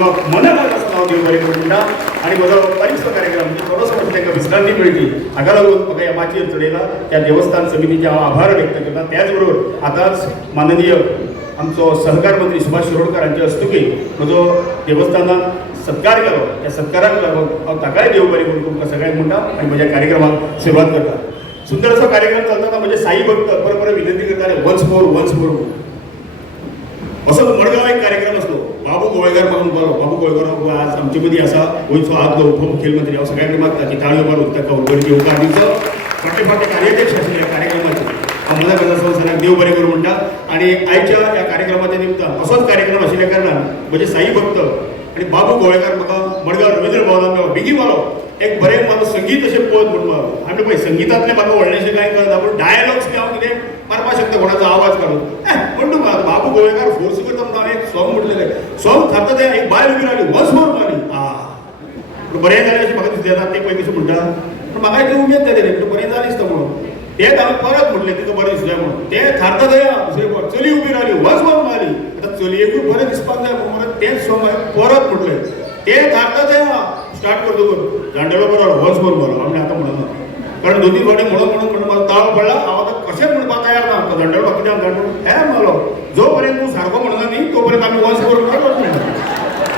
तुका मनगत असं नाव देव बरें करूं म्हणटा आनी म्हजो बारीकसो कार्यक्रम म्हणजे थोडोसो म्हणजे तांकां विश्रांती मेळची हाका लागून म्हाका ह्या माचयेर चडयला त्या देवस्थान समितीचे हांव आभार व्यक्त करता. त्याच बरोबर आतांच माननीय आमचो सहकार मंत्री सुभाष शिरोडकर हांचे हस्तुकी म्हजो देवस्थानात सत्कार केलो. त्या सत्काराक लागून हांव ताकाय देव बरें करूं तुमकां सगळ्यांक म्हणटा आनी म्हज्या कार्यक्रमाक सुरवात करता. सुंदर असो कार्यक्रम चलता म्हणजे साई भक्त परत विनंती करताले वन्स मोर असो मडगांव एक कार्यक्रम असलो. बाबू गोळेकर म्हणून बरो बाबू गोळेकर आज आमचे मदीं आसा. गोंयचो आदलो उपमुख्यमंत्री हांव सगळ्यांक मागता की ताळयो मारून ताका उदगडकी उपकार दिवचो. फाटे फाटे कार्याध्यक्ष आशिल्ले कार्यक्रमाचे हांव मना करता सगळ्यांक देव बरें करूं म्हणटा. आनी आयच्या ह्या कार्यक्रमाच्या निमतान असोच कार्यक्रम आशिल्ल्या कारणान म्हणजे साई भक्त आनी बाबू गोळेकर म्हाका मडगांव रवींद्र भवनांत मेळ्ळो. बेगीन मालो एक बरें म्हाका संगीत अशें पळोवन म्हणून मारो. आमी पळय संगितांतलें म्हाका व्हडलेशें कांय कळना पूण डायलॉग्स बी हांव कितें मारपाक शकता कोणाचो आवाज काडून म्हणटा म्हाका बाबू गोळेकार फोर्स करता म्हणून हांवें एक सॉंग म्हणलेलें. सॉंग थारता तें एक बायल उबी रावली वन्स मोर मारी पूण बरें जालें अशें म्हाका दिसलें ना. ते पळय कशें म्हणटा पूण म्हाका ती उमेद जाली रे बरें जालें दिसता म्हणून तेच हांवें परत म्हटलें तिका बरें दिसलें म्हणून. तें थारता थंय दुसरें चली उबी रावली वन्स मोर मारी. आतां चलयेकूय बरें दिसपाक जाय म्हणून तेंच सॉंग हांवें परत म्हटलें. तें थारता थंय स्टार्ट करतकूच जाणटेलो बरो वन्स मोर मारो आमी आतां म्हणना कारण दोनी फावटी म्हणून म्हाका ताळो पडला. हांव आतां कशें म्हणपाक तयार ना. जाणटेलो म्हाका कितें जाणटेलो हें मारलो जो पर्यंत तूं सारको म्हणना न्ही तो पर्यंत आमी वन्स मोर मारलोच म्हणटा.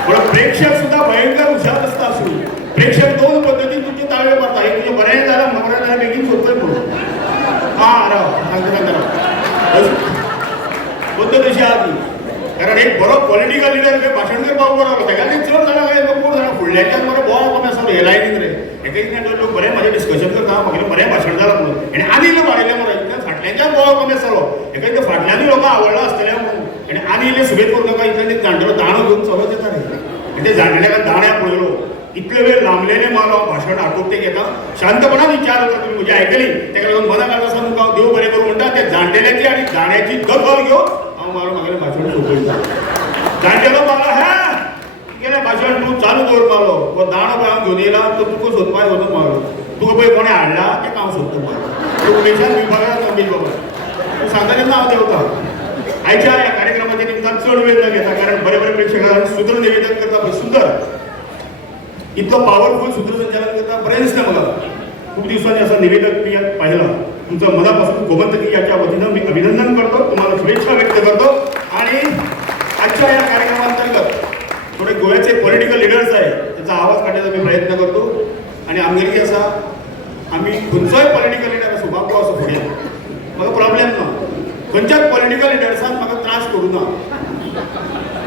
पूण प्रेक्षक सुद्दां भयंकर हुशार आसता आसूं. प्रेक्षक दोन पद्दतीन तुमचे ताळयो मारता. एक तुजें बरें जाल्यार बरें जाल्यार बेगीन सोदपय म्हणून राव सांगता पद्दत अशी आहा ती. कारण एक बरो पॉलिटिकल लिडर खंय भाशण करपाक बरो आसलो तेका चड जाणां काय कोण जाणां फुडल्याच्यान मरे बोवाळ कमी आसा हे लायनीन रे एका दिसांनी लोक बरें म्हाजें डिस्कशन करता म्हागेलें बरें भाशण जालां म्हणून आनी आनी इल्लें वाडयलें मरे इतल्यान फाटल्याच्यान बोवाळ कमी आसलो एका दिसा फाटल्यानूय लोकांक आवडला आसतलें म्हणून आनी आनी इल्लें सुबेज करूं नाका इतल्यान एक जाणटेलो दाणो घेवन चलत येता रे आनी ते जाणटेल्याक दाण्याक पळयलो इतले वेळ लांबलेलें मालो भाशण आटोपते घेता शांतपणान विचार करता तुमी म्हजी आयकली तेका लागून मनाक आसा तुमकां हांव देव बरें करूं म्हणटा त्या जाणटेल्याची आनी दाण्याची दखल घेवन हांव मारून म्हागेलें भाशण सोंपयता. जाणटेलो मारलो हे केलें भाशण तूं चालू दवर मारलो हो दाणो पळय हांव घेवन येयला तो तुका सोदपाक येवन मारलो तुका पळय कोणें हाडला तेका हांव सोदता मारलो तुका पेशान विभागाक नमील बाबा तूं सांगता तेन्ना हांव देंवता. आयच्या ह्या कार्यक्रमाच्या निमतान चड वेळ न घेता कारण बरे बरे प्रेक्षकांक सूत्र निवेदन करता पळय सुंदर इतलो पावरफुल सूत्रसंचालन करता बरें दिसता म्हाका. खूप दिवसांनी असा निवेदक मी पाहिला. तुमचं मनापासून गोमंतकी याच्या वतीनं मी अभिनंदन करतो तुम्हाला शुभेच्छा व्यक्त करतो. आणि आजच्या या कार्यक्रमांतर्गत थोडे गोव्याचे पॉलिटिकल लिडर्स आहे त्याचा आवाज काढण्याचा मी प्रयत्न करतो. आणि आमगेरकी असा आम्ही खंयचोय पॉलिटिकल लिडर असो बापू असो फुडें म्हाका प्रॉब्लेम ना. खंयच्याच पॉलिटिकल लिडर्सान म्हाका त्रास करूं ना.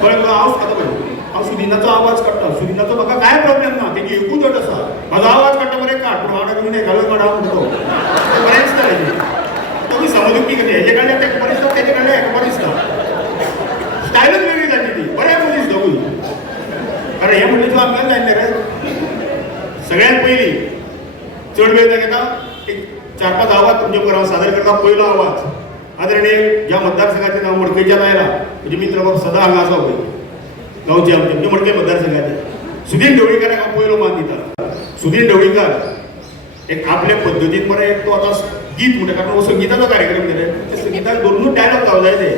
कळ्ळें तुका हांव खाता पळय हांव सुदिनाचो आवाज काडटा सुदिनाचो म्हाका कांय प्रॉब्लेम ना तेजी एकूच अट आसा म्हाजो आवाज काडटा बरें काड पूण वांगडा तुमी घालून काडा म्हणटा तो बरें दिसता हेजें तुमी समजुपी कशें हेजे कडल्यान तेका बरें दिसता तेजे कडल्यान हेका बरें दिसता स्टायलूच वेगळी जाली ती बरें मनीस दोगूय. कारण हें म्हणलें तूं आमगेर जाल्लें रे सगळ्यांत पयलीं चड वेळ न घेता एक 4-5 आवाज तुमचे मुखार हांव सादर करता. पयलो आवाज आदरणीय ज्या मतदारसंघाचें नांव मडकयच्यान आयलां म्हजे मित्र बाब सदां हांगा आसा पळय गांवचे आमचे मडकय मतदारसंघाचे सुदीन ढवळीकाराक हांव पयलो मान दिता. सुदीन ढवळीकार एक आपल्या पद्दतीन मरे तो आतां गीत म्हणटा कारण हो संगिताचो कार्यक्रम न्ही रे ते संगिताक धरूनच डायलॉग जावं जाय ते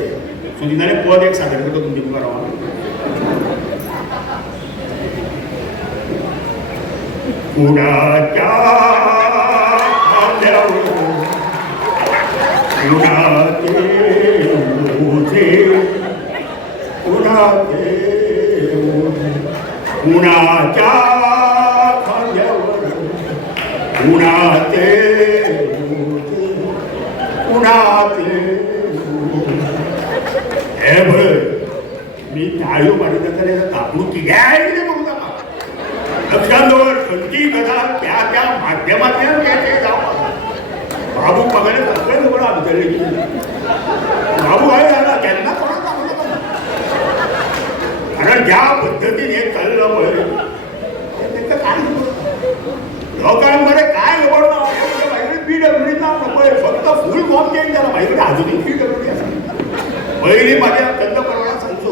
सुदिनाचें पद एक सादर करता तुमचे मुखार हांव. कुणाच्या खांद्यावर कुणाचे ओझे कुणाचे कुणाच्या खांद्यावर कुणाचे कुणाचे हे बघ मी टाळयो मारीत जाताना तापणूक कित्याक कितें करूं नाका लक्षात दवर खंयची गजाल त्या त्या माध्यमांतल्यान तें जावपाक बाबू म्हागेलें सगळें खबर आहा भितरलें कितें बाबू हांवें जाणा केन्ना कोणाक सांगूं नाका कारण ज्या पद्दतीन हें चल्लां पळय तेंकां कांय लोकांक बरें कांय खबर ना म्हाजे PWD ना पळय फक्त फूल फॉर्म चेंज जाला म्हाजे कडेन आजुनूय PWD आसा. पयलीं म्हाज्या चंद परवाना सांगचो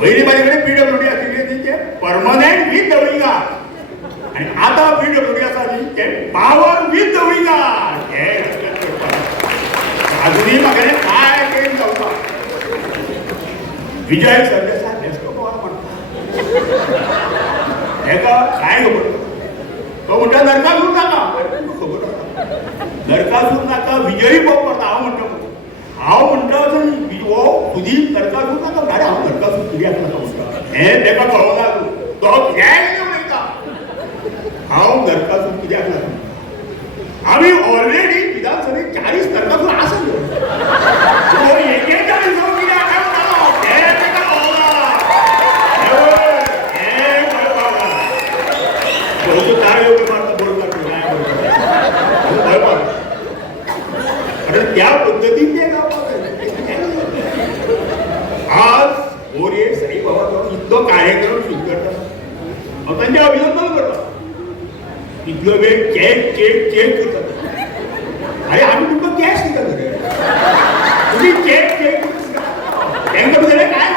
पयलीं म्हाजे कडेन PWD आशिल्ली तेंचे परमनंट वीथ ढवळीकार आनी आतां PWD आसा न्ही ते पावर वीथ ढवळीकार हे आजुनूय म्हागेलें कांय चेंज जावना. विजय सरदेसाय बेश्टो पवार म्हणटा आता नरकासूर नाका खबर नरकासूर नाका विजयी बाब करता हांव म्हणटा तुदी नरकासूर नाका डायरेक्ट हांव नरकासूर कित्याक नाका म्हणटा हें ताका कळना तो कित्याक उलयता हांव नरकासूर कित्याक नाका आम्ही ऑलरेडी विधानसभेत 40 नरकासूर आसलो त्या पद्धतीने आज मोरे साईबाबा इतलो कार्यक्रम सुरू करतात त्यांचे अभिनंदन करतात इतलो वेळ चेक चेक चेक करतात अरे आम्ही तुमका कॅश दिता तुम्ही चेक चेक तांकां भितर काय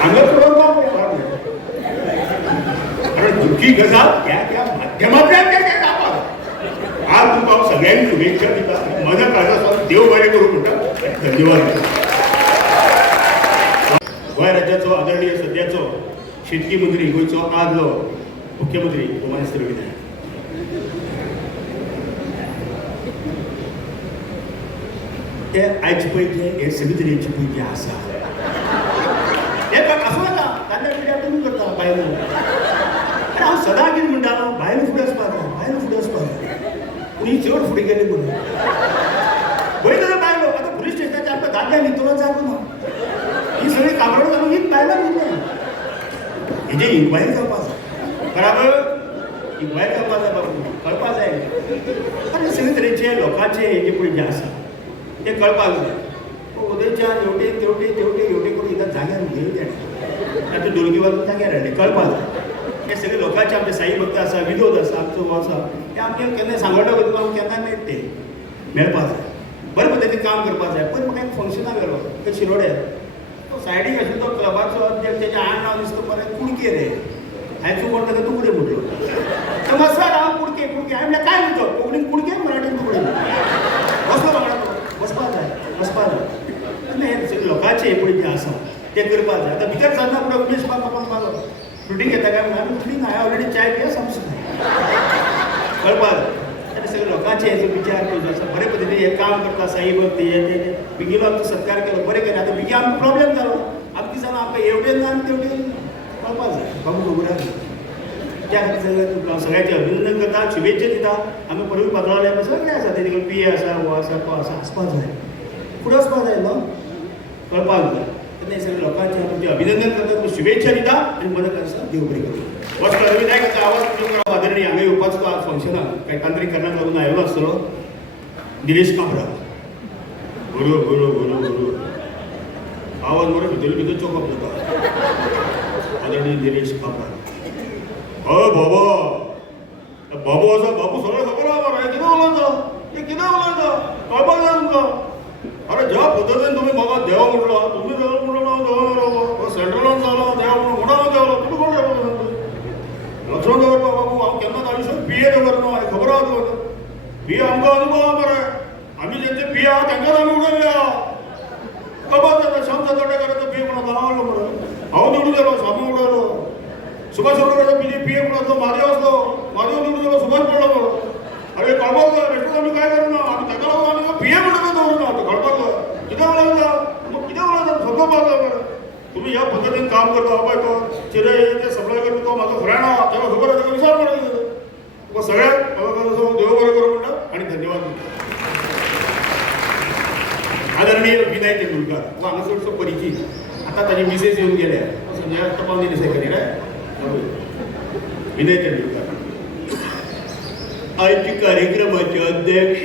हांगा कारण दुःखी गजाल त्या माध्यमांतल्यान ते जातात आज तुमकां हांव सगळ्यांक शुभेच्छा दिता म्हज्या काळजासावन देव बरें करूं म्हणटा धन्यवाद गोंय राज्याचो आदरणीय सद्याचो शेतकी मंत्री गोंयचो आदलो मुख्यमंत्री गोमान्य श्री विधान ते आयचे पळय हे सगळे तरेचे पळय जे आसा हे आसूं नाका तांच्या पिड्यार तुमी करता बायलो आनी हांव सदां कितें म्हणटालो बायलो फुडें वचपाक जाय बायलो फुडें वचपाक जाय पूण ही चड फुडें गेली म्हणून बरी जाल्यार बायलो आतां पुलीस स्टेशनाचेर आमकां दादल्या न्हिदोवपाक जागो ना ही सगळी कामरां घालून हीच बायलां न्हिदल्या हेजे इन्क्वायरी जावपाक जाय बराबर इन्क्वायरी जावपाक जाय बाबू कळपाक जाय आनी सगळे तरेचे लोकांचे हेजे पळय जे आसा ते कळपाक जाय उदयच्यान हेवटे तेवटे तेवटे हेवटे करून एकदा जाग्यार घेवन तेणें आतां ढोलकी वाजून जाग्यार हाडले कळपाक जाय हे सगळे लोकांचे आमचे साई भक्त आसा विनोद आसा आमचो हो आसा ते आमकां केन्ना सांगोडा वचून आमकां केन्ना मेळटा ते मेळपाक जाय बरे पद्दतीन काम करपाक जाय पयर म्हाका एक फंक्शनाक गेलो ते शिरोड्यार तो सायडीक आशिल्लो तो क्लबाचो अध्यक्ष तेजें आडनांव दिसता बरें कुडके रे हांवें चूक ताका तुकडे म्हणलो तर सर हांव कुडके कुडके हांवें म्हणलें काय म्हणतो कोंकणीन कुडके मराठीन तुकडे बसलो वांगडा तो वचपाक जाय आनी हे सगळे लोकांचे हे पळय जे आसा ते करपाक जाय आतां भितर सरना फुडें उमेश बाब म्हाका फ्रुटी घेता काय म्हणून आमी फ्रुटी ना हांवें ऑलरेडी चाय पिया समजून कळपाक जाय आनी सगळे लोकांचे हे विचार केलो आसा बरे पद्दतीन हे काम करता साई भक्ती हे ते बिगीलो आमचो सत्कार केलो बरें केलें आतां बिगी आमकां प्रॉब्लेम जालो आमकां दिसाना आमकां एवढे ना आनी तेवढे कळपाक जाय बाबू खबराक त्या खातीर हांव सगळ्यांचें अभिनंदन करता शुभेच्छा दिता आमी परवी पातळावले सगळे आसा तेजे पी आसा हो आसा तो आसा आसपाक जाय फुडें वचपाक जाय न्हू कळपाक जाय तेन्ना सगळे लोकांचे तुमचें अभिनंदन करता शुभेच्छा दिता आनी मदत आसा देव बरें करता वचपाक रवी नायकाचो आवाज तुमच्या आदरणीय हांगा येवपाचो आज फंक्शनाक कांय तांत्रीकरणाक लागून आयलो आसतलो दिनेश कामरा गुरू गुरू गुरू गुरू आवाज बरो भितर भितर चोकप जाता आदरणीय दिनेश कामरा हय बाबा बाबू आसा बाबू सगळें खबर आहा मरे कितें उलयता ते कितें उलयता कळपाक जाय तुमकां अरे ज्या पद्दतीन तुमी म्हाका देव म्हणलो तुमी देव म्हणलो हांव देव रावलो सेंट्रलान जालो देव म्हणून म्हणून हांव देवलो तुमी कोण देव लक्षण दवरपा बाबू हांव केन्नाच आयुश्यांत पिये दवरना हांवें खबर आहा तुका पिये आमकां अनुभव आहा मरे आमी जेंचे पिये आहा तांकांच आमी उडयल्ले आहा कळपाक जाता शांत तोटेकाराचो पिये म्हणून हांव आहलो मरे हांव निवडून गेलो सामो उडयलो सुभाष चंद्रकाचा पिये म्हणून तो म्हादेव आसलो म्हादेव निवडून गेलो सुभाष पडलो मरो अरे कळपाक जाय बेश्टो आमी काय करना आमी ताका लागून आमी पिये म्हणटा दवरना आतां कळपाक जाय कितें उलयता मग कितें उलयता समजपाक जाय मरे तुमी ह्या पद्दतीन काम करता पळय तो चिरे ते सप्लाय करता तो म्हाजो फ्रेंड आहा ताका खबर आहा ताका विचार मरे तुका सगळ्यांक म्हाका देव बरें करूं म्हणटा आनी धन्यवाद आदरणीय विनय तेंडुलकर तो हांगा चडसो परिचीत आतां ताजी मिसेस येवन गेल्या संजय तपावनी देसाईकर रे विनय तेंडुलकर आयच्या कार्यक्रमाचे अध्यक्ष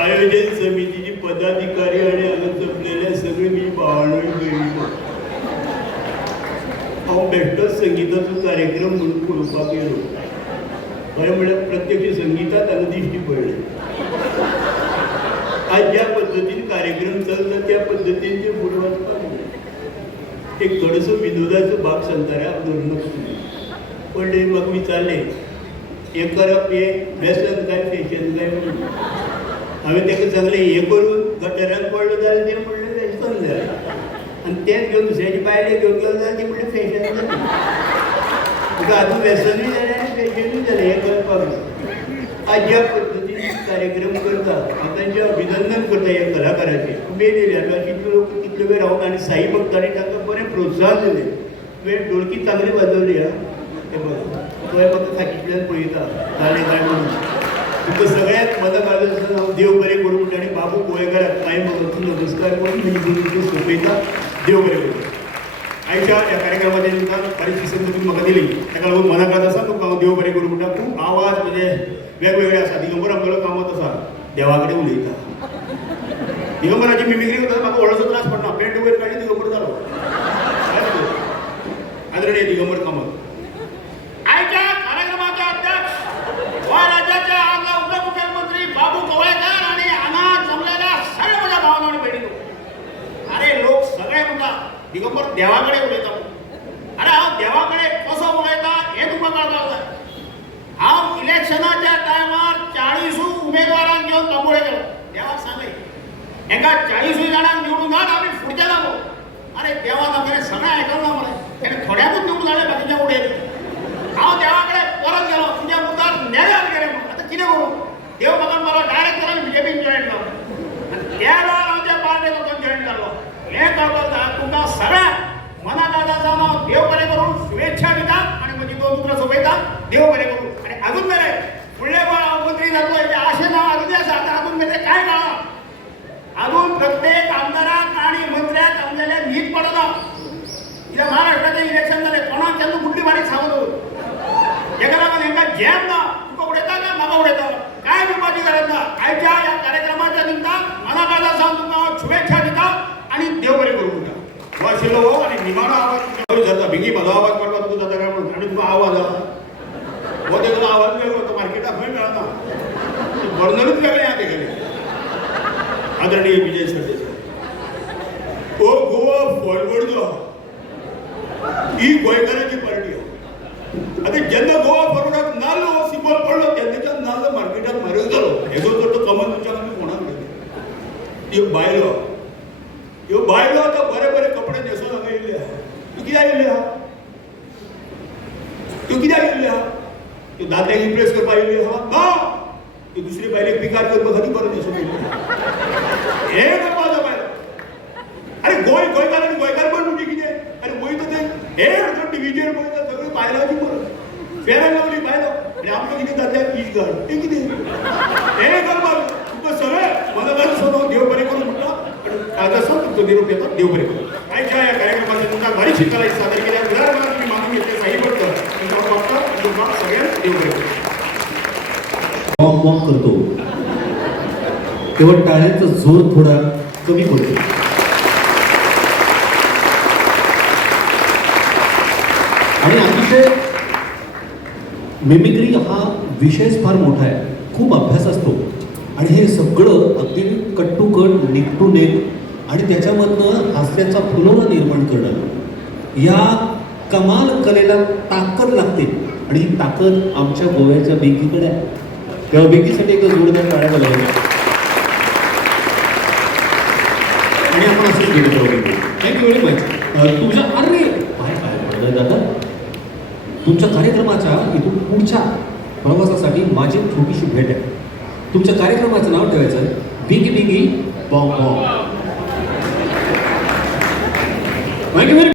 आयोजन समितीचे पदाधिकारी आणि हांगा जमलेल्या सगळे मी भावंडय करिता हांव बेश्टोच संगीताचो कार्यक्रम म्हणून पळोवपाक गेलो खरें म्हळ्यार प्रत्यक्ष संगीतात हांगा दिश्टी पडले आज ज्या पद्दतीन कार्यक्रम चलता त्या पद्दतीन ते फुडें वचपाक एक थोडोसो विनोदाचो भाग सांगता रे हांव धरनाका पण म्हाका विचारलें हे करप हे व्यसन काय फॅशन काय म्हणून हांवें ताका सांगलें हें करून गटरान पडलो जाल्यार तें म्हणलें व्यसन जालें आनी तेंच घेवन दुसऱ्याची बायले घेवन गेलो जाल्यार तें म्हणलें फॅशन जालें तुका आजून व्यसनूय जालें आनी पेशंटूय जालें हें कळपाक जाय. आज ज्या पद्दतीन कार्यक्रम करता हांव तांचें अभिनंदन करता ह्या कलाकाराचें. उमेद येयली आतां कितले लोक कितले वेळ रावून आनी साई भक्तांनी तांकां बरें प्रोत्साहन दिलें. तुवें ढोलकी चांगली वाजवली हा. हे बघ तुवें फक्त फाटींतल्यान पळयता जालें काय म्हणून. तुका सगळ्यात मदत आलो आसतना हांव देव बरें करूं म्हणटा आनी बाबू गोंयकाराक कांय वचून नमस्कार करून म्हजी भुरगीं सोंपयता. देव बरें करूं. आयच्या ह्या कार्यक्रमाच्या निमतान बारीकशी संद तुमी म्हाका दिली ताका लागून मनाकात आसा तुका हांव देव बरें करूं म्हणटा. खूब आवाज म्हणजे वेगवेगळे आसा. दिगंबर आमगेलो कामत आसा देवा कडेन उलयता. दिगंबराची मिमिक्री करता म्हाका व्हडलोसो त्रास पडना. पेंट वयर काडली दिगंबर जालो. आदरणीय दिगंबर कामत. आयच्या कार्यक्रमाचे अध्यक्ष वा राज्याचे आमदार उपमुख्यमंत्री बाबू गोवाळकर आणि हांगा जमलेल्या सगळ्या म्हज्या भावांनो आनी भयणींनो. अरे लोक सगळे म्हणटा दिगंबर देवा कडेन उलयता. अरे हांव देवा कडेन कसो उलयता हें तुमकां कळपाक जाय. हांव इलेक्शनाच्या टायमार 40 उमेदवारांक घेवन तांबोळे गेलो. देवाक सांगले हेका 40 जाणांक निवडून घाल आमी फुडचे जालो. अरे देवान आमगेलें सगळें आयकलें ना मरे. तेणें थोड्याकूच निवडून हाडले बाकीच्या उडेर. हांव देवा कडेन परत गेलो तुज्या मुद्दार नेल्यार गेले म्हणून. आतां कितें करूं. देव म्हाका मला डायरेक्ट करून बीजेपीन जॉयन केलो. आनी त्या वेळार हांव त्या पार्टेन वचून जॉयन जालो. हें कळपाक जाय तुमकां सगळ्यांक मनाकात आसा हांव देव बरें करून शुभेच्छा दिता आनी म्हजी 2 उतरां सोंपयता. देव बरें करूं. आनी अजून मेरेन फुडले वेळ हांव मंत्री जातलो हेजे आशेन हांव अजून आसा. आतां अजून मेरेन कांय कळना. अजून प्रत्येक आमदाराक आणि मंत्र्याक आमगेलें न्हीद पडना. कित्याक महाराष्ट्राचें इलेक्शन जालें कोणाक केन्ना कुठली बारीक सांगून दवर. हेका लागून हेंकां झेप ना. तुका उडयता काय म्हाका उडयता कांय भिवपाची गरज ना. आयच्या ह्या कार्यक्रमाच्या निमतान मनाकात आसा तुमकां हांव शुभेच्छा दिता आनी देव बरें करूं म्हणटा. हो आशिल्लो हो आनी निमाणो आवाज जाता. भिगी म्हाजो आवाज काडपाक तुका जाता काय म्हणून. आनी तुका आवाज आहा हो तेजो आवाज वेगळो तो मार्केटाक खंय मेळना. बर्नरूच वेगळें आहा तेगेलें. आदरणीय विजय सरदेसाय. ओ गोवा फॉरवर्ड जो ही गोंयकारांची पार्टी आहा. आतां जेन्ना गोवा फॉरवर्डाक नाल्ल हो सिंबल पडलो तेन्नाच्यान नाल्ल मार्केटाक म्हारग जालो. हेजो तर तो कमल तुमच्या आमी कोणाक घेतले. ह्यो बायलो आतां बरे बरे कपडे न्हेसून हांगा येयल्ले आहा. त्यो कित्याक येयल्ले आहा. त्यो कित्याक येयल्ले आहा. त्यो दादल्याक इम्प्रेस करपाक येयल्ले आहा ना. त्यो दुसरे बायलेक पिकार करपा खातीर बरो न्हेसून येयल्ले. हें करपाक जाय बायलो. अरे गोंयकार आनी गोंयकारपण म्हणजे कितें. अरे गोंय तर तें हें टिव्हीचेर पळयता सगळीं बायलांची बरोबर फेरान लावली बायलो. आनी आमकां कितें दादल्याक इश्ट घाल तें कितें. हें करपाक तुमकां सगळें मनाकात सोदून देव बरें करून म्हणटा. ताजो आसा तुमचो निरोप घेता. देव बरें करूं. आयच्या ह्या कार्यक्रमाची तुमकां बारीकशी कला सादर केल्या. विधानसभा तुम्ही मागून घेतले साई भक्त तुमकां बघता तुमकां सगळ्यांक देव बरें करूं. वॉक करतो तेव्हा टाळ्यांचा जोर थोडा कमी पडतो. आणि अतिशय मिमिक्री हा विषयच फार मोठा आहे. खूप अभ्यास असतो आणि हे सगळं अगदी cut to cut neck to neck आणि त्याच्यामधनं हास्याचा फुलोरा निर्माण करणं या कमाल कलेला ताकद लागते. आणि ही ताकद आमच्या गोव्याच्या बेंकीकडे आहे. तेव्हा बेंकीसाठी एक जोरदार टाळ्या झाल्या. आणि आपण असंच भेटत राहू. Thank you very much. तुमच्या अरे काय काय म्हणलं दादा. तुमच्या कार्यक्रमाच्या इथून पुढच्या प्रवासासाठी माझी छोटीशी भेट आहे. तुमच्या कार्यक्रमाचं नाव ठेवायचं बिगी बिगी बॉम्ब बॉम्ब. थँक्यू.